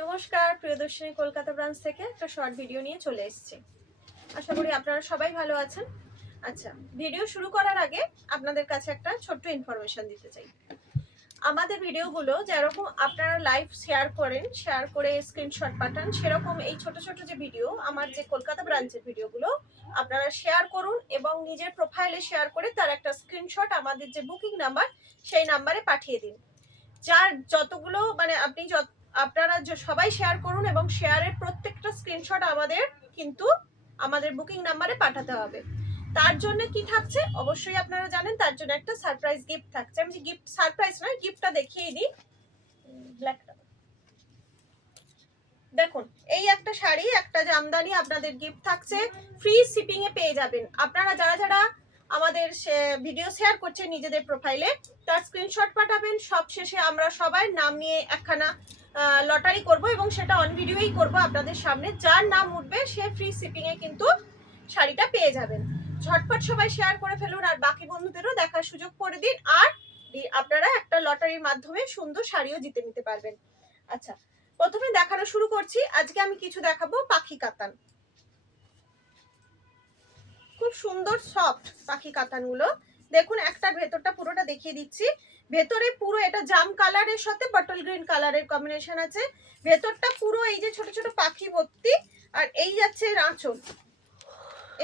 নমস্কার প্রিয়দর্শিনী কলকাতা ব্রাঞ্চ থেকে একটা শর্ট ভিডিও নিয়ে চলে এসেছি। আশা করি আপনারা সবাই ভালো আছেন। আচ্ছা, ভিডিও শুরু করার আগে আপনাদের কাছে একটা ছোট্ট ইনফরমেশন দিতে চাই। আমাদের ভিডিওগুলো যেরকম আপনারা লাইভ শেয়ার করেন, শেয়ার করে স্ক্রিনশট পাঠান, সেরকম এই ছোট ছোট যে ভিডিও, আমার যে কলকাতা ব্রাঞ্চের ভিডিওগুলো আপনারা শেয়ার করুন এবং নিজের প্রোফাইলে শেয়ার করে তার একটা স্ক্রিনশট আমাদের যে বুকিং নাম্বার সেই নাম্বারে পাঠিয়ে দিন। যার যতগুলো মানে আপনারা সবাই শেয়ার করুন এবং শেয়ারের প্রত্যেকটা স্ক্রিনশট আমাদের বুকিং নাম্বারে পাঠাতে হবে। তার জন্য কি থাকছে অবশ্যই আপনারা জানেন, তার জন্য একটা সারপ্রাইজ গিফট থাকছে। আমি যে গিফট সারপ্রাইজ নয়, গিফটটা দেখিয়ে দিই। ব্ল্যাকটা দেখুন, এই একটা শাড়ি, একটা জামদানি আপনাদের গিফট থাকছে, ফ্রি শিপিং এ পেয়ে যাবেন। আপনারা যারা যারা আমাদের ভিডিও শেয়ার করছেন নিজেদের প্রোফাইলে, তার স্ক্রিনশট পাঠাবেন। সব শেষে আমরা সবাই নাম নিয়ে একখানা লটারি করব এবং সেটা অন ভিডিওই করব আপনাদের সামনে। যার নাম উঠবে সে ফ্রি শিপিং এ কিন্তু শাড়িটা পেয়ে যাবেন। ঝটপট সবাই শেয়ার করে ফেলুন আর বাকি বন্ধুদেরও দেখার সুযোগ করে দিন। আর আপনারা একটা লটারির মাধ্যমে সুন্দর শাড়িও জিতে নিতে পারবেন। আচ্ছা, প্রথমে দেখানো শুরু করছি। আজকে আমি কিছু দেখাবো পাখি কাতান। খুব সুন্দর সফট পাখি কাতানগুলো দেখুন। একটার ভেতরটা পুরোটা দেখিয়ে দিচ্ছি। ভেতরে পুরো এটা জাম কালারের সাথে বটল গ্রিন কালারের কম্বিনেশন আছে। ভেতরটা পুরো এই যে ছোট ছোট পাখি ভর্তি। আর এই যাচ্ছে আঁচল,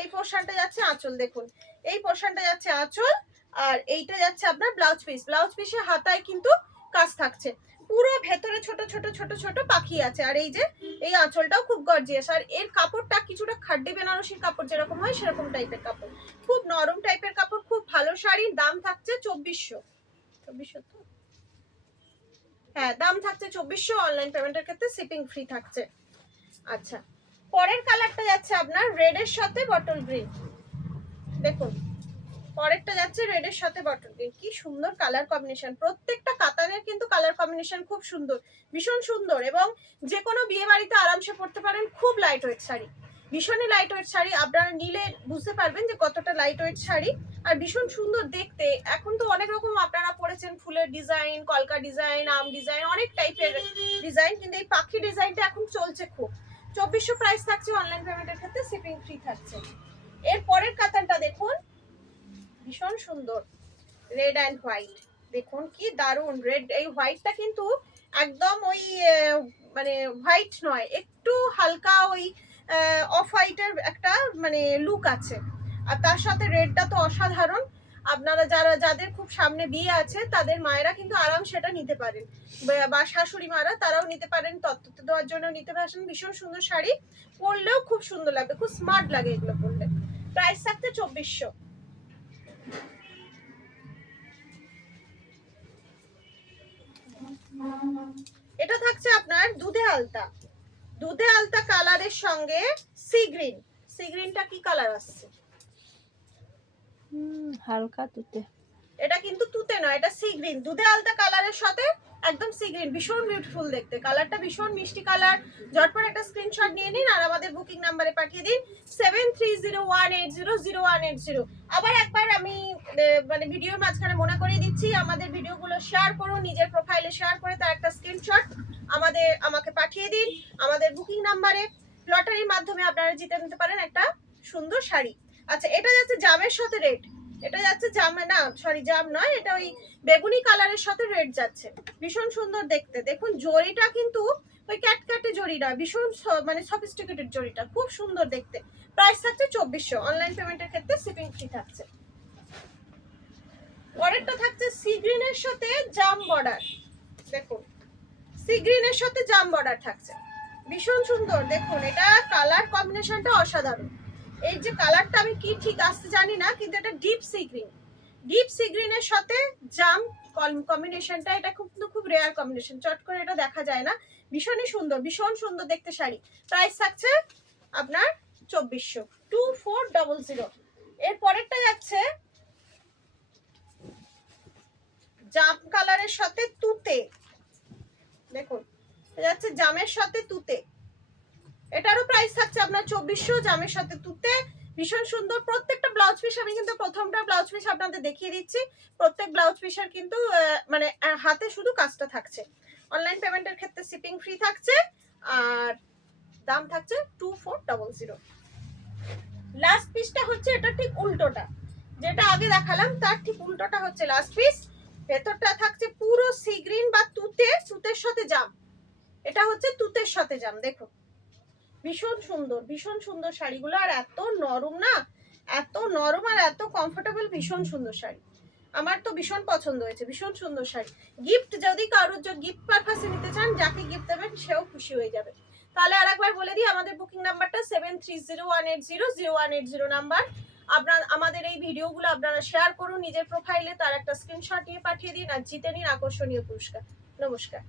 এই পোর্শনটা যাচ্ছে আঁচল। দেখুন, এই পোর্শনটা যাচ্ছে আঁচল আর এইটা যাচ্ছে আপনার ব্লাউজ পিস। ব্লাউজ পিসের হাতায় কিন্তু কাজ থাকছে। পুরো ভেতরে ছোট ছোট ছোট ছোট পাখি আছে। আর এই যে এই আঁচলটাও খুব গর্জিয়াস। আর এর কাপড়টা কিছুটা খাড্ডি বেনারসির কাপড় যেরকম হয় সেরকম টাইপের কাপড়, খুব নরম টাইপের কাপড়, খুব ভালো শাড়ি। দাম থাকছে 2400। তো হ্যাঁ, দাম থাকছে 2400। অনলাইন পেমেন্টের ক্ষেত্রে শিপিং ফ্রি থাকছে। আচ্ছা, পরের কালারটা যাচ্ছে আপনার রেডের সাথে বটল গ্রিন। দেখুন, পরেরটা যাচ্ছে রেডের সাথে বটল গ্রিন। কি সুন্দর কালার কম্বিনেশন। প্রত্যেকটা কাতানের কিন্তু কালার কম্বিনেশন খুব সুন্দর, ভীষণ সুন্দর। এবং যে কোনো বিয়ে বাড়িতে আরামসে পরতে পারেন। খুব লাইট ওয়েট শাড়ি, ভীষণই লাইট ওয়েট শাড়ি। আপনারা নিলে বুঝতে পারবেন যে কতটা লাইট ওয়েট শাড়ি। আর ভীষণ সুন্দর দেখতে। এখন তো অনেক রকম আপনারা পরেছেন, ফুলের ডিজাইন, কলকা ডিজাইন, আম ডিজাইন, অনেক টাইপের ডিজাইন, কিন্তু এই পাখি ডিজাইনটা এখন চলছে খুব। 2400 প্রাইস থাকছে। অনলাইন পেমেন্টের ক্ষেত্রে শিপিং ফ্রি থাকছে। এর পরের কাতানটা দেখুন, ভীষণ সুন্দর, রেড অ্যান্ড হোয়াইট। দেখুন কি দারুণ রেড। এই হোয়াইটটা কিন্তু একদম ওই মানে হোয়াইট নয়, একটু হালকা ওই অফ হোয়াইটের একটা মানে লুক আছে। আর তার সাথে রেডটা তো অসাধারণ। আপনারা যাদের খুব সামনে বিয়ে আছে তাদের মায়েরা কিন্তু আরাম সেটা নিতে পারেন, বা শাশুড়ি মারা তারাও নিতে পারেন, তত্ত্ব দেওয়ার জন্য নিতে পারেন। ভীষণ সুন্দর শাড়ি, পরলেও খুব সুন্দর লাগবে, খুব স্মার্ট লাগে এগুলো পরলে। প্রাইস থাকতে 2400। এটা থাকছে আপনার দুধে আলতা। দুধে আলতা কালারের সঙ্গে সি গ্রিন। সি গ্রিনটা কি কালার আসছে? হালকা তুতে। এটা কিন্তু তুতে নয়, এটা সি গ্রিন। দুধে আলতা কালারের সাথে একদম সি গ্রিন, ভীষণ বিউটিফুল দেখতে। কালারটা ভীষণ মিষ্টি কালার। ঝটপট একটা স্ক্রিনশট নিয়ে নিন আর আমাদের বুকিং নাম্বারে পাঠিয়ে দিন 7301800180। আবার একবার আমি মানে ভিডিওর মাঝখানে মনে করিয়ে দিচ্ছি, আমাদের ভিডিওগুলো শেয়ার করুন, নিজের প্রোফাইলে শেয়ার করে তার একটা স্ক্রিনশট আমাকে পাঠিয়ে দিন আমাদের বুকিং নাম্বারে। লটারির মাধ্যমে আপনারা জিতে নিতে পারেন একটা সুন্দর শাড়ি। আচ্ছা, এটা যাচ্ছে জামের সাথে রেড। এটা যাচ্ছে জামে না, সরি জাম নয়, এটা ওই বেগুনি কালারের সাথে রেড যাচ্ছে। ভীষণ সুন্দর দেখতে। দেখুন জরিটা কিন্তু ওই ক্যাটক্যাটে জরি না, ভীষণ মানে সফিস্টিকেটেড জরিটা, খুব সুন্দর দেখতে। প্রাইস থাকছে 2400। অনলাইন পেমেন্টের ক্ষেত্রে শিপিং ফ্রি থাকছে। পরেরটা থাকছে সি গ্রিনের সাথে জাম বর্ডার। দেখুন, সি গ্রিনের সাথে জাম বর্ডার থাকছে, ভীষণ সুন্দর। দেখুন, এটা কালার কম্বিনেশনটা অসাধারণ। এই যে কালারটা আমি কি ঠিক আসতে জানি না, কিন্তু এটা deep sea green. Deep sea গ্রিনের সাথে জাম কম্বিনেশনটা, এটা খুব রেয়ার কম্বিনেশন, চট করে এটা দেখা যায় না। ভীষণই সুন্দর, ভীষণ সুন্দর দেখতে শাড়ি। প্রাইস থাকছে আপনার 2400, 2400। এর পরেরটা যাচ্ছে জাম কালারের সাথে তুতে। দেখুন, এটা যাচ্ছে জামের সাথে তুতে। এটারও প্রাইস থাকছে আপনার 2400, জামের সাথে তুতে। ভীষণ সুন্দর। প্রত্যেকটা ব্লাউজ পিস আমি কিন্তু প্রথমটা ব্লাউজ পিস আপনাদের দেখিয়ে দিচ্ছি। প্রত্যেক ব্লাউজ পিসের কিন্তু মানে হাতে শুধু কাজটা থাকছে। অনলাইন পেমেন্টের ক্ষেত্রে শিপিং ফ্রি থাকছে। আর দাম থাকছে 2400। লাস্ট পিসটা হচ্ছে এটা ঠিক উল্টোটা, যেটা আগে দেখালাম তার ঠিক উল্টোটা হচ্ছে লাস্ট পিস। ভেতরটা থাকছে পুরো সি গ্রিন বা তুতের সাথে জাম, এটা হচ্ছে তুতের সাথে জাম। দেখো ভীষণ সুন্দর, ভীষণ সুন্দর শাড়িগুলো, আর এত নরম না, এত নরম আর এত কমফোর্টেবল, ভীষণ সুন্দর শাড়ি। আমার তো ভীষণ পছন্দ হয়েছে, ভীষণ সুন্দর শাড়ি। গিফট যদি কারোর গিফট পারপাসে নিতে চান, যাকে গিফট দেবেন সেও খুশি হয়ে যাবে। তাহলে আর একবার বলে দিই, আমাদের বুকিং নাম্বারটা 7301800180 নাম্বার। আমাদের এই ভিডিওগুলো আপনারা শেয়ার করুন নিজের প্রোফাইলে, তার একটা স্ক্রিনশট নিয়ে পাঠিয়ে দিন আর জিতে নিন আকর্ষণীয় পুরস্কার। নমস্কার।